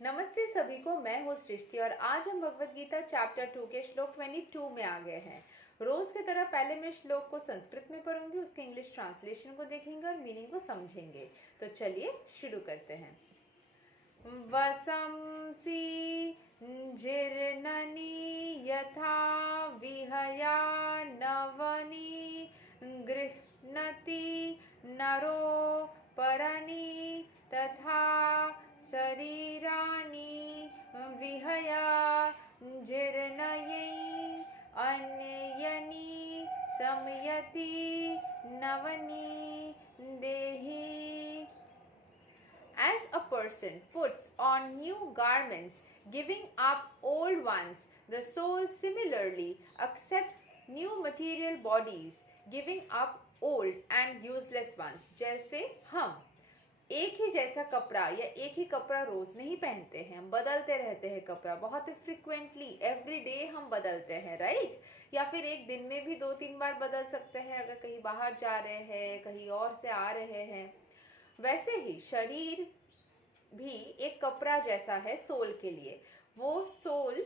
नमस्ते सभी को। मैं हूँ सृष्टि और आज हम भगवत गीता चैप्टर 2 के श्लोक 22 में आ गए हैं। रोज की तरह पहले मैं श्लोक को संस्कृत में पढ़ूंगी, उसके इंग्लिश ट्रांसलेशन को देखेंगे और मीनिंग को समझेंगे। तो चलिए शुरू करते हैं। वसंसी जिर्ननि यथा विहया नवनी गृह्णति नरो परनी तथा शरीराणि विहया जीर्णयै अन्यनि समयति नवनि देहि। As a person puts on new garments, giving up old ones, the soul similarly accepts new material bodies, giving up old and useless ones. जैसे हम एक ही जैसा कपड़ा या एक ही कपड़ा रोज नहीं पहनते हैं, हम बदलते रहते हैं कपड़ा बहुत फ्रिक्वेंटली, एवरी डे हम बदलते हैं, राइट? या फिर एक दिन में भी 2-3 बार बदल सकते हैं अगर कहीं बाहर जा रहे हैं, कहीं और से आ रहे हैं। वैसे ही शरीर भी एक कपड़ा जैसा है सोल के लिए। वो सोल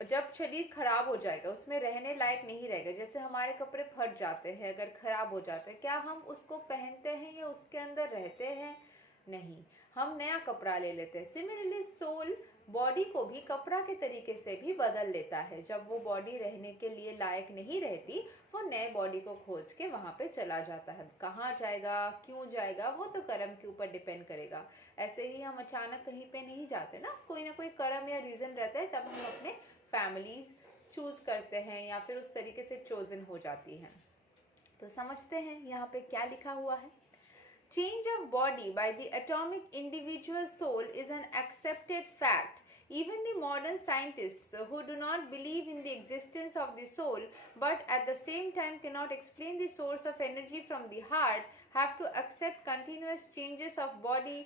जब शरीर खराब हो जाएगा, उसमें रहने लायक नहीं रहेगा। जैसे हमारे कपड़े फट जाते हैं, अगर खराब हो जाते हैं, क्या हम उसको पहनते हैं या उसके अंदर रहते हैं? नहीं, हम नया कपड़ा ले लेते हैं। सिमिलरली सोल बॉडी को भी कपड़ा के तरीके से भी बदल लेता है। जब वो बॉडी रहने के लिए लायक नहीं रहती, वो नए बॉडी को खोज के वहां पे चला जाता है। कहाँ जाएगा, क्यों जाएगा, वो तो कर्म के ऊपर डिपेंड करेगा। ऐसे ही हम अचानक कहीं पे नहीं जाते ना कोई कर्म या रीजन रहता है, तब हम अपने फैमिलीज चूज करते हैं या फिर उस तरीके से चोजन हो जाती हैं। तो समझते हैं यहाँ पे क्या लिखा हुआ है। Change of body by the atomic individual soul is an accepted fact. Even the modern scientists who do not believe in the existence of the soul but at the same time cannot explain the source of energy from the heart have to accept continuous changes of body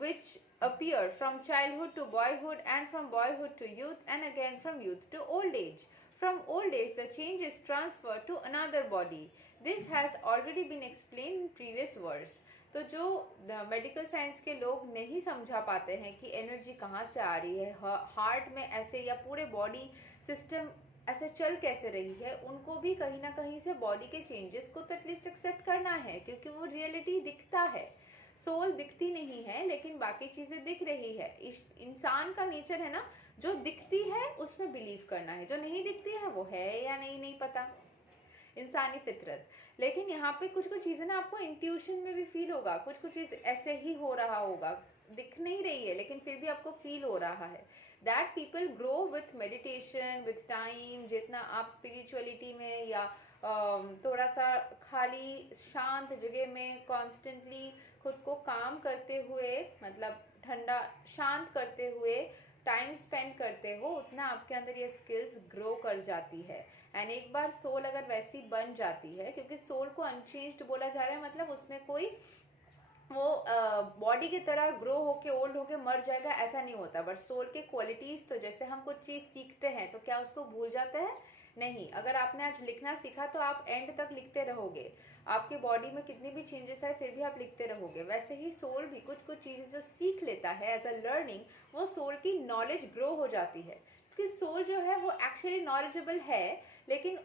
which appear from childhood to boyhood and from boyhood to youth and again from youth to old age. From old age, the change is transferred to another body. This has already been explained in previous words. तो जो medical science के लोग नहीं समझा पाते हैं कि energy कहाँ से आ रही है, हार्ट में ऐसे या पूरे बॉडी सिस्टम ऐसे चल कैसे रही है, उनको भी कहीं ना कहीं से बॉडी के चेंजेस को तो एटलीस्ट एक्सेप्ट करना है, क्योंकि वो रियलिटी दिखता है। सोल दिखती नहीं है लेकिन बाकी चीजें दिख रही है। इंसान का नेचर है ना, जो दिखती है उसमें बिलीव करना है, जो नहीं दिखती है वो है या नहीं पता, इंसानी फितरत। लेकिन यहाँ पे कुछ चीजें ना आपको इंट्यूशन में भी फील होगा, कुछ चीज ऐसे ही हो रहा होगा, दिख नहीं रही है लेकिन फिर भी आपको फील हो रहा है। That people grow with meditation, with time. जितना आप स्पिरिचुअलिटी में या थोड़ा सा खाली शांत जगह में कॉन्स्टेंटली खुद को काम करते हुए, मतलब ठंडा शांत करते हुए टाइम स्पेंड करते हो, उतना आपके अंदर ये स्किल्स ग्रो कर जाती है। एंड एक बार सोल अगर वैसी बन जाती है, क्योंकि सोल को अनचेंज्ड बोला जा रहा है, मतलब उसमें कोई वो बॉडी की तरह ग्रो होके ओल्ड होके मर जाएगा ऐसा नहीं होता। बट सोल के क्वालिटीज, तो जैसे हम कुछ चीज सीखते हैं तो क्या उसको भूल जाते हैं? नहीं। अगर आपने आज लिखना सीखा तो आप एंड तक लिखते रहोगे, आपके बॉडी में कितनी भी चेंजेस आए फिर भी आप लिखते रहोगे। वैसे ही सोल भी कुछ चीजें जो सीख लेता है एज अ लर्निंग, वो सोल की नॉलेज ग्रो हो जाती है। क्योंकि सोल जो है वो एक्चुअली नॉलेजेबल है, लेकिन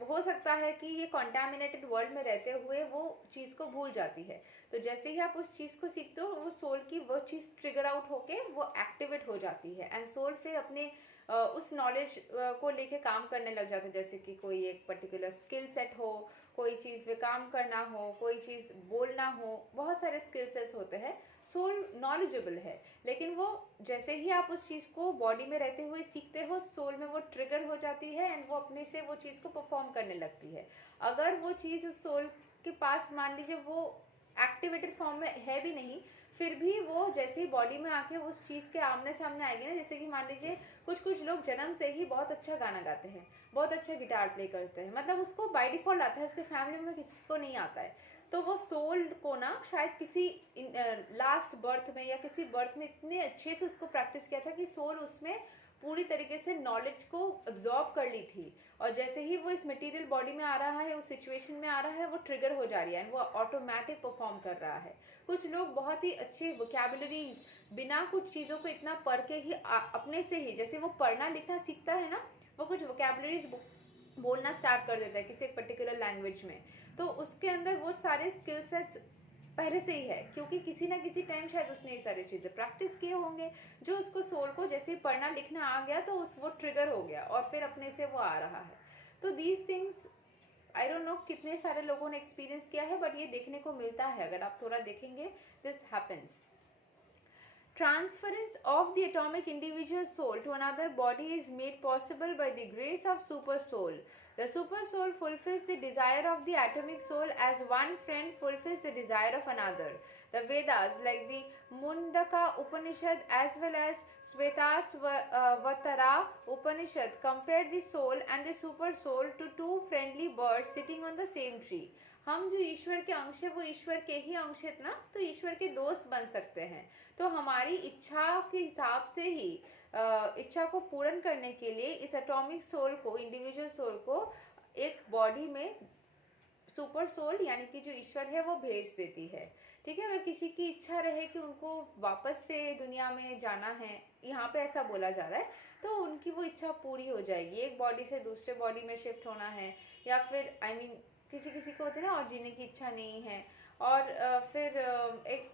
हो सकता है कि ये कॉन्टामिनेटेड वर्ल्ड में रहते हुए वो चीज को भूल जाती है। तो जैसे ही आप उस चीज को सीखते हो, वो सोल की वो चीज ट्रिगर आउट होके वो एक्टिवेट हो जाती है। एंड सोल फिर अपने उस नॉलेज को लेके काम करने लग जाता है। जैसे कि कोई एक पर्टिकुलर स्किल सेट हो, कोई चीज पे काम करना हो, कोई चीज बोलना हो, बहुत सारे स्किल सेट्स होते हैं। सोल नॉलेजेबल है, लेकिन वो जैसे ही आप उस चीज को बॉडी में रहते हुए सीखते हो, सोल में वो ट्रिगर हो जाती है एंड वो अपने से वो चीज को परफॉर्म करने लगती है। अगर वो चीज उस सोल के पास मान लीजिए वो एक्टिवेटेड फॉर्म में है भी नहीं, फिर भी वो जैसे ही बॉडी में आके उस चीज के आमने सामने आएगी ना, जैसे कि मान लीजिए कुछ लोग जन्म से ही बहुत अच्छा गाना गाते हैं, बहुत अच्छा गिटार प्ले करते हैं, मतलब उसको बाय डिफॉल्ट आता है, उसके फैमिली में किसी को नहीं आता है। तो वो सोल को ना शायद किसी लास्ट बर्थ में या किसी बर्थ में इतने अच्छे से उसको प्रैक्टिस किया था कि सोल उसमें पूरी तरीके से नॉलेज को अब्जॉर्ब कर ली थी, और जैसे ही वो इस मटेरियल बॉडी में आ रहा है, उस सिचुएशन में आ रहा है, वो ट्रिगर हो जा रही है, वो ऑटोमेटिक परफॉर्म कर रहा है। कुछ लोग बहुत ही अच्छे वोकैबुलरीज बिना कुछ चीज़ों को इतना पढ़ के ही अपने से ही, जैसे वो पढ़ना लिखना सीखता है ना, वो कुछ वोकैबुलरीज बोलना स्टार्ट कर देता है किसी एक पर्टिकुलर लैंग्वेज में, तो उसके अंदर वो सारे स्किल सेट्स पहले से ही है, क्योंकि किसी ना किसी टाइम शायद उसने ये सारी चीज़ें प्रैक्टिस किए होंगे, जो उसको सोल को जैसे ही पढ़ना लिखना आ गया तो वो ट्रिगर हो गया और फिर अपने से वो आ रहा है। तो these things I don't know कितने सारे लोगों ने एक्सपीरियंस किया है, बट ये देखने को मिलता है, अगर आप थोड़ा देखेंगे this happens. Transference of the atomic individual soul to another body is made possible by the grace of super soul. The super soul fulfills the desire of the atomic soul as one friend fulfills the desire of another. The Vedas, like the Mundaka Upanishad as well as Svetasvatara Upanishad, compare the soul and the super soul to two friendly birds sitting on the same tree. हम जो ईश्वर के अंश है वो ईश्वर के ही अंश है ना, तो ईश्वर के दोस्त बन सकते हैं। तो हमारी इच्छा के हिसाब से ही इच्छा को पूर्ण करने के लिए इस एटॉमिक सोल को, इंडिविजुअल सोल को एक बॉडी में सुपर सोल यानी कि जो ईश्वर है वो भेज देती है। ठीक है, अगर किसी की इच्छा रहे कि उनको वापस से दुनिया में जाना है, यहाँ पे ऐसा बोला जा रहा है, तो उनकी वो इच्छा पूरी हो जाएगी। एक बॉडी से दूसरे बॉडी में शिफ्ट होना है, या फिर किसी किसी को होती है ना और जीने की इच्छा नहीं है, और फिर एक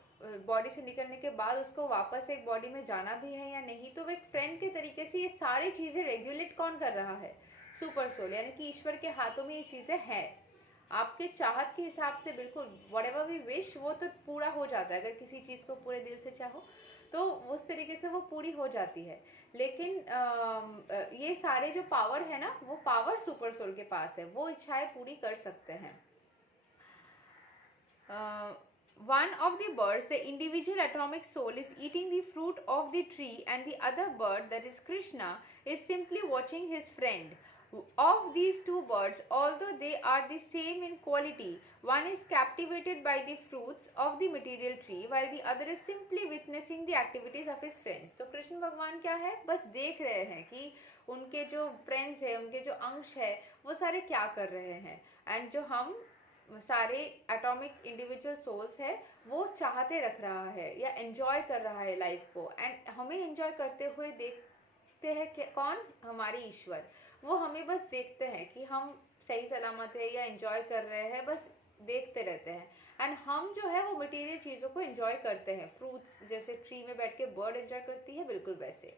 बॉडी से निकलने के बाद उसको वापस एक बॉडी में जाना भी है या नहीं, तो वो एक फ्रेंड के तरीके से ये सारी चीज़ें रेगुलेट कौन कर रहा है? सुपर सोल, यानी कि ईश्वर के हाथों में ये चीज़ें हैं। आपके चाहत के हिसाब से बिल्कुल व्हाटएवर वी विश वो तो पूरा हो जाता है, अगर किसी चीज़ को पूरे दिल से चाहो तो उस तरीके से वो पूरी हो जाती है। लेकिन ये सारे जो पावर है ना, वो पावर सुपर सोल के पास है, वो इच्छाएं पूरी कर सकते हैं। One of the birds, the individual atomic soul, is eating the fruit of the tree, and the other bird, that is Krishna, is simply watching his friend. Of these two birds, although they are the same in quality, one is captivated by the fruits of the material tree, while the other is simply witnessing the activities of his friends. तो कृष्ण भगवान क्या है, बस देख रहे हैं कि उनके जो फ्रेंड्स है, उनके जो अंश है, वो सारे क्या कर रहे हैं, एंड जो हम सारे एटॉमिक इंडिविजुअल सोल्स है वो चाहते रख रहा है या एंजॉय कर रहा है लाइफ को, एंड हमें एंजॉय करते हुए देखते हैं कि कौन? हमारे ईश्वर। वो हमें बस देखते हैं कि हम सही सलामत है या एंजॉय कर रहे हैं, बस देखते रहते हैं, एंड हम जो है वो मटेरियल चीज़ों को एंजॉय करते हैं। फ्रूट्स जैसे ट्री में बैठ के बर्ड एंजॉय करती है, बिल्कुल वैसे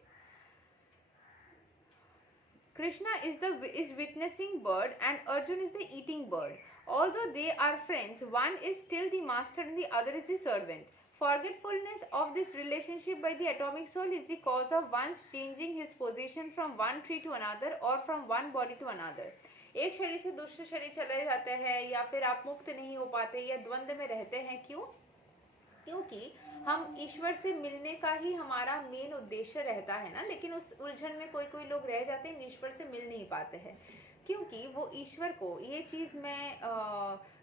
Krishna is witnessing bird and Arjun is the eating bird. Although they are friends, one is still the master and the other is the servant. Forgetfulness of this relationship by the atomic soul is the cause of one's changing his position from one tree to another or from one body to another. एक शरीर से दूसरे शरीर चले जाते हैं, या फिर आप मुक्त नहीं हो पाते या द्वंद्व में रहते हैं। क्यों? क्योंकि हम ईश्वर से मिलने का ही हमारा मेन उद्देश्य रहता है ना, लेकिन उस उलझन में कोई कोई लोग रह जाते हैं, ईश्वर से मिल नहीं पाते हैं, क्योंकि वो ईश्वर को ये चीज़ में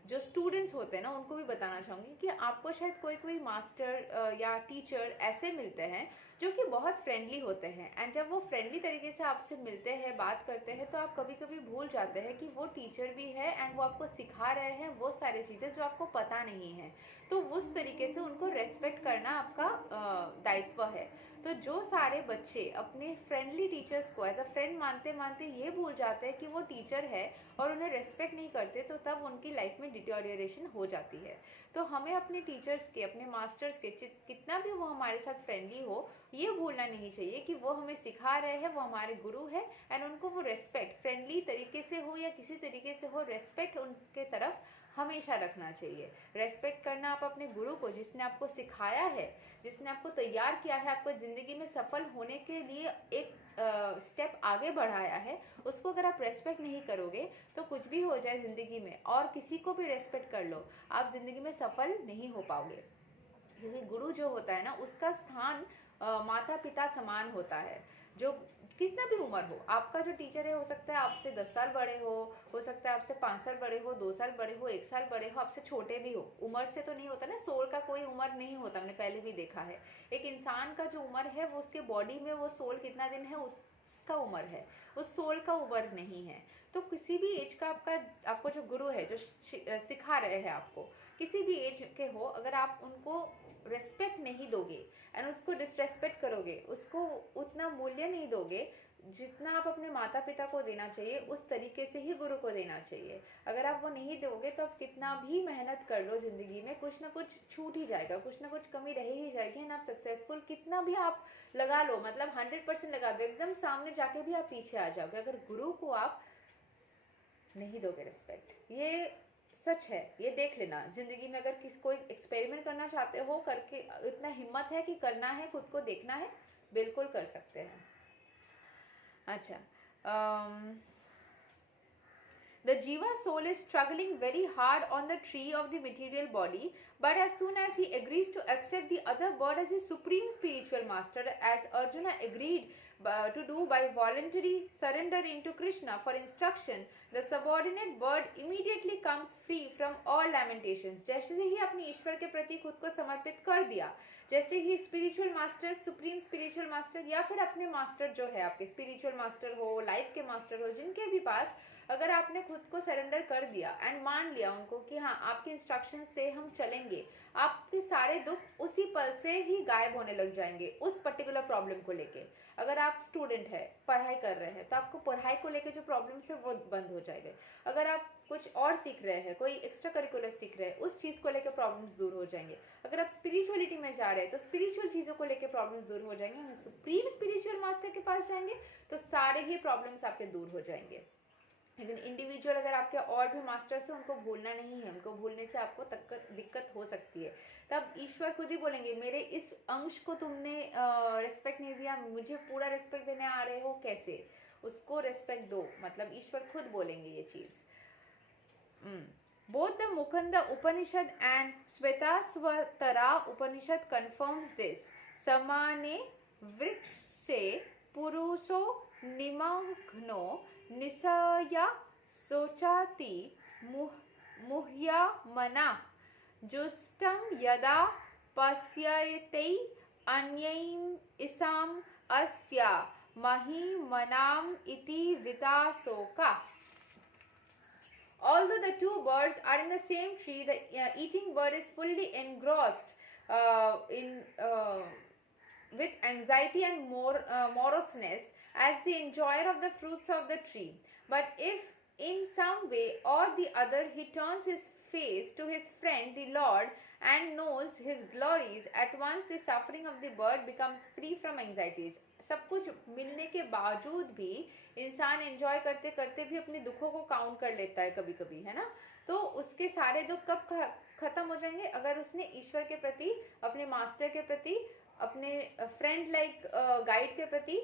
जो स्टूडेंट्स होते हैं ना उनको भी बताना चाहूँगी कि आपको शायद कोई कोई मास्टर या टीचर ऐसे मिलते हैं जो कि बहुत फ्रेंडली होते हैं, एंड जब वो फ्रेंडली तरीके से आपसे मिलते हैं, बात करते हैं, तो आप कभी कभी भूल जाते हैं कि वो टीचर भी है एंड वो आपको सिखा रहे हैं वो सारी चीज़ें जो आपको पता नहीं है। तो उस तरीके से उनको रेस्पेक्ट करना आपका दायित्व है। तो जो सारे बच्चे अपने फ्रेंडली टीचर्स को एज अ फ्रेंड मानते मानते ये भूल जाते हैं कि वो टीचर है और उन्हें रेस्पेक्ट नहीं करते, तो तब उनकी लाइफ में डिटोरिएशन हो जाती है। तो हमें अपने टीचर्स के, अपने मास्टर्स के, कितना भी वो हमारे साथ फ्रेंडली हो, ये भूलना नहीं चाहिए कि वो हमें सिखा रहे हैं, वो हमारे गुरु है, एंड उनको वो रेस्पेक्ट फ्रेंडली तरीके से हो या किसी तरीके से हो, रेस्पेक्ट उनके तरफ हमेशा रखना चाहिए। रेस्पेक्ट करना आप अपने गुरु को, जिसने आपको सिखाया है, जिसने आपको तैयार किया है, आपको ज़िंदगी में सफल होने के लिए एक स्टेप आगे बढ़ाया है, उसको अगर आप रेस्पेक्ट नहीं करोगे तो कुछ भी हो जाए ज़िंदगी में, और किसी को भी रेस्पेक्ट कर लो, आप ज़िंदगी में सफल नहीं हो पाओगे। क्योंकि गुरु जो होता है ना, उसका स्थान माता पिता समान होता है। जो कितना भी उम्र हो, आपका जो टीचर है हो सकता है आपसे 10 साल बड़े हो सकता है आपसे 5 साल बड़े हो, 2 साल बड़े हो, 1 साल बड़े हो, आपसे छोटे भी हो। उम्र से तो नहीं होता ना, सोल का कोई उम्र नहीं होता, हमने पहले भी देखा है। एक इंसान का जो उम्र है वो उसके बॉडी में वो सोल कितना दिन है उसका उम्र है, उस सोल का उम्र नहीं है। तो किसी भी एज का आपको जो गुरु है जो सिखा रहे हैं आपको, किसी भी एज के हो, अगर आप उनको रिस्पेक्ट नहीं दोगे एंड उसको डिसरेस्पेक्ट करोगे, उसको उतना मूल्य नहीं दोगे जितना आप अपने माता पिता को देना चाहिए, उस तरीके से ही गुरु को देना चाहिए। अगर आप वो नहीं दोगे तो आप कितना भी मेहनत कर लो जिंदगी में, कुछ ना कुछ छूट ही जाएगा, कुछ ना कुछ कमी रह ही जाएगी एंड आप सक्सेसफुल कितना भी आप लगा लो, मतलब 100% लगा दो, एकदम सामने जाके भी आप पीछे आ जाओगे अगर गुरु को आप नहीं दोगे रिस्पेक्ट। ये सच है, ये देख लेना जिंदगी में। अगर किसी कोई एक्सपेरिमेंट करना चाहते हो, करके इतना हिम्मत है कि करना है, खुद को देखना है, बिल्कुल कर सकते हैं। अच्छा, the Jiva soul is struggling very hard on the tree of the material body, but as soon as he agrees to accept the other bird as his supreme spiritual master, as Arjuna agreed to do by voluntary surrender into Krishna for instruction, the subordinate bird immediately comes free from all lamentations. जैसे ही अपने ईश्वर के प्रति खुद को समर्पित कर दिया, जैसे ही spiritual master, supreme spiritual master, या फिर अपने मास्टर जो है आपके स्पिरिचुअल मास्टर हो, लाइफ के मास्टर हो, जिनके भी पास अगर आपने खुद को सरेंडर कर दिया एंड मान लिया उनको कि हाँ आपके इंस्ट्रक्शन से हम चलेंगे, आपके सारे दुख उसी पल से ही गायब होने लग जाएंगे उस पर्टिकुलर प्रॉब्लम को लेके। अगर आप स्टूडेंट है, पढ़ाई कर रहे हैं, तो आपको पढ़ाई को लेके जो प्रॉब्लम्स है वो बंद हो जाएंगे। अगर आप कुछ और सीख रहे हैं, कोई एक्स्ट्रा करिकुलर सीख रहे हैं, उस चीज़ को लेकर प्रॉब्लम्स दूर हो जाएंगे। अगर आप स्पिरिचुअलिटी में जा रहे हैं तो स्पिरिचुअल चीज़ों को लेकर प्रॉब्लम्स दूर हो जाएंगे। सुप्रीम स्पिरिचुअल मास्टर के पास जाएंगे तो सारे ही प्रॉब्लम्स आपके दूर हो जाएंगे। लेकिन इंडिविजुअल अगर आपके और भी मास्टर्स हैं, उनको भूलना नहीं है, उनको भूलने से आपको दिक्कत हो सकती है। तब ईश्वर खुद ही बोलेंगे मेरे इस अंश को तुमने रिस्पेक्ट नहीं दिया, मुझे पूरा रिस्पेक्ट देने आ रहे हो, कैसे? उसको रिस्पेक्ट दो, मतलब ईश्वर खुद बोलेंगे ये चीज़। Both the Mukunda Upanishad and Svetasvatara Upanishad confirms this. Samane vrikshe puruso nimagno nisaya sochati muhya mana justam yada pasyate anyaim isam asya mahi manam iti vidasoka. Although the two birds are in the same tree, the eating bird is fully engrossed with anxiety and moroseness as the enjoyer of the fruits of the tree. But if in some way or the other he turns his face to his friend the Lord and knows his glories, at once the suffering of the bird becomes free from anxieties. सब कुछ मिलने के बावजूद भी इंसान enjoy करते करते भी अपने दुखों को काउंट कर लेता है कभी कभी, है ना। तो उसके सारे दुख कब खत्म हो जाएंगे? अगर उसने ईश्वर के प्रति, अपने मास्टर के प्रति, अपने फ्रेंड लाइक गाइड के प्रति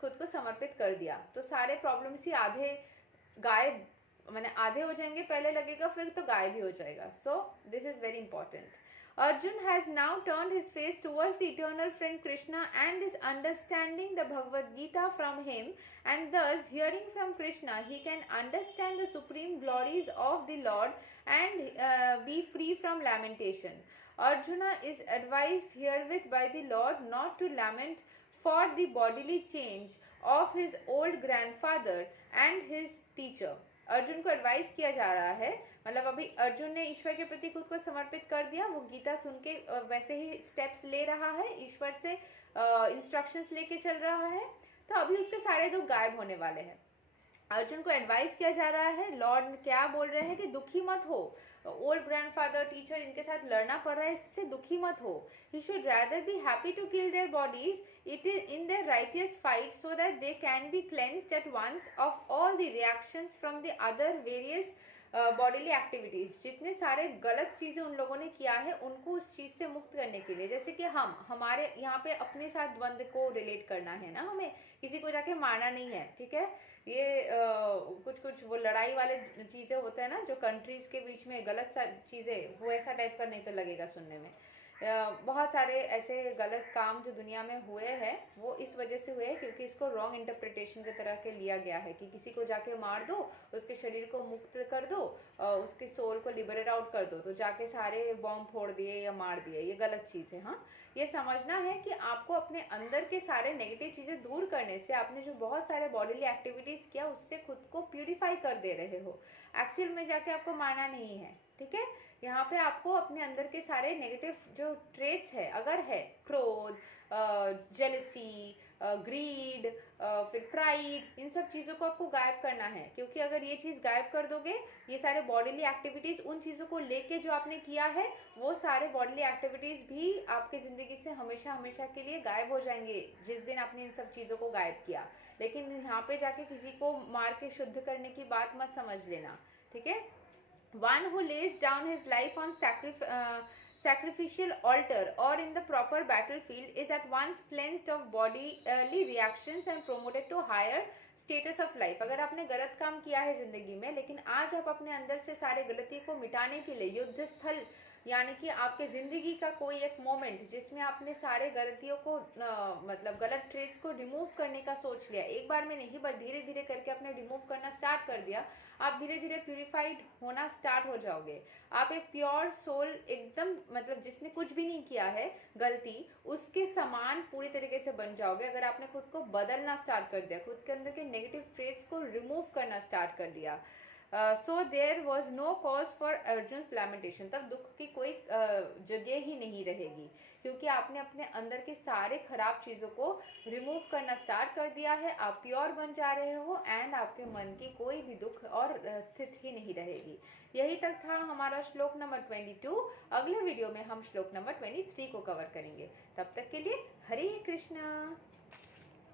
खुद को समर्पित कर दिया, तो सारे प्रॉब्लम्स ही आधे गायब, मैंने आधे हो जाएंगे, पहले लगेगा फिर तो गायब ही हो जाएगा। So this is very important. Arjun has now turned his face towards the eternal friend Krishna and is understanding the Bhagavad Gita from him, and thus hearing from Krishna he can understand the supreme glories of the Lord and be free from lamentation. Arjuna is advised herewith by the Lord not to lament for the bodily change of his old grandfather and his teacher. Arjun को advice किया जा रहा है, मतलब अभी अर्जुन ने ईश्वर के प्रति खुद को समर्पित कर दिया, वो गीता सुन के वैसे ही स्टेप्स ले रहा है, ईश्वर से इंस्ट्रक्शंस लेके चल रहा है, तो अभी उसके सारे दुख गायब होने वाले हैं। अर्जुन को एडवाइस किया जा रहा है, लॉर्ड क्या बोल रहे हैं कि दुखी मत हो, ओल्ड ग्रैंडफादर, टीचर, इनके साथ लड़ना पड़ रहा है, इससे दुखी मत हो। He should rather be happy to kill their bodies it is in their righteous fight so that they can be cleansed at once of all the reactions from the other various bodily activities. जितने सारे गलत चीज़ें उन लोगों ने किया है उनको उस चीज़ से मुक्त करने के लिए, जैसे कि हमारे यहाँ पे अपने साथ द्वंद्व को रिलेट करना है ना, हमें किसी को जाके मारना नहीं है, ठीक है। ये कुछ वो लड़ाई वाले चीज़ें होते हैं ना जो कंट्रीज के बीच में गलत सा चीज़ें, वो ऐसा टाइप का नहीं तो लगेगा सुनने में। बहुत सारे ऐसे गलत काम जो दुनिया में हुए हैं वो इस वजह से हुए हैं क्योंकि इसको रॉन्ग इंटरप्रिटेशन की तरह के लिया गया है कि किसी को जाके मार दो, उसके शरीर को मुक्त कर दो, उसके सोल को लिबरेट आउट कर दो, तो जाके सारे बॉम्ब फोड़ दिए या मार दिए, ये गलत चीज़ है। हाँ, ये समझना है कि आपको अपने अंदर के सारे नेगेटिव चीज़ें दूर करने से, आपने जो बहुत सारे बॉडीली एक्टिविटीज़ किया उससे खुद को प्यूरिफाई कर दे रहे हो। एक्चुअल में जाके आपको मारना नहीं है, ठीक है। यहाँ पे आपको अपने अंदर के सारे नेगेटिव जो ट्रेट्स है, अगर है क्रोध, जेलसी, ग्रीड, फिर प्राइड, इन सब चीज़ों को आपको गायब करना है, क्योंकि अगर ये चीज़ गायब कर दोगे, ये सारे बॉडीली एक्टिविटीज़, उन चीज़ों को लेके जो आपने किया है, वो सारे बॉडीली एक्टिविटीज़ भी आपकी ज़िंदगी से हमेशा हमेशा के लिए गायब हो जाएंगे जिस दिन आपने इन सब चीज़ों को गायब किया। लेकिन यहाँ पे जाके किसी को मार के शुद्ध करने की बात मत समझ लेना, ठीक है। One who lays down his life on sacrificial altar or in the proper battlefield is at once cleansed of bodily reactions and promoted to higher status of life। अगर आपने गलत काम किया है जिंदगी में, लेकिन आज आप अपने अंदर से सारे गलती को मिटाने के लिए युद्ध स्थल, यानी कि आपके ज़िंदगी का कोई एक मोमेंट जिसमें आपने सारे गलतियों को मतलब गलत ट्रेड्स को रिमूव करने का सोच लिया, एक बार में नहीं बट धीरे धीरे करके आपने रिमूव करना स्टार्ट कर दिया, आप धीरे धीरे प्यूरिफाइड होना स्टार्ट हो जाओगे। आप एक प्योर सोल, एकदम मतलब जिसने कुछ भी नहीं किया है गलती, उसके समान पूरी तरीके से बन जाओगे अगर आपने खुद को बदलना स्टार्ट कर दिया, खुद के अंदर के नेगेटिव ट्रेड्स को रिमूव करना स्टार्ट कर दिया। So there was no cause for urgence lamentation, तब दुख की कोई जगह ही नहीं रहेगी, क्योंकि आपने अपने अंदर के सारे खराब चीज़ों को रिमूव करना स्टार्ट कर दिया है, आप प्योर बन जा रहे हो एंड आपके मन की कोई भी दुख और स्थिति ही नहीं रहेगी। यही तक था हमारा श्लोक नंबर 22। अगले वीडियो में हम श्लोक नंबर 23 को कवर करेंगे। तब तक के लिए हरे कृष्णा।